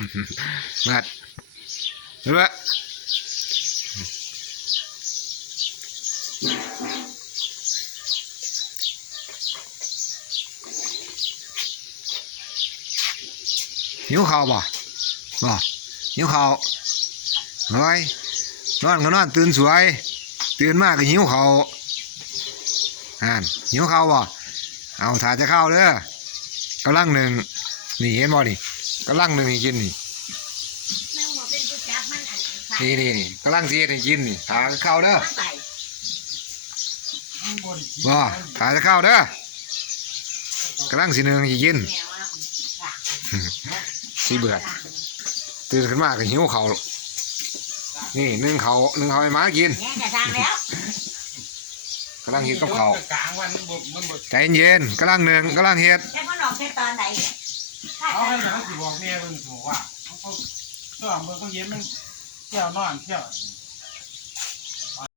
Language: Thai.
มาเรือหิวข้าวบ่หิวข้าวเฮ้ยนอนก็นอนตื่นสวยตื่นมากก็หิวข้าวหิวข้าวบ่เอาถ่ายจะเข้าเด้อกำลังหนึ่งนี่เห็นบ่นี่กำลังหนึ่งให้กินนี่นี่กำลังเสียให้กินนี่ถ่ายจะเข้าเด้อบ่ถ่ายจะเข้าเด้อกำลังสีหนึ่งให้กินสีเบื่อตื่นขึ้นมาก็หิวข้าวนี่นึ่งข้าวให้หมากินกำลังเฮ็ดกับข้าวใจเย็นกำลังหนึ่งกำลังเฮ็ดแต่มันออกแค่ตอนไหนเอาให้เขาสิบอกแม่เพิ่นถูกว่าเขาเมื่อเขาเย็นมันเที่ยวนอนเที่ยว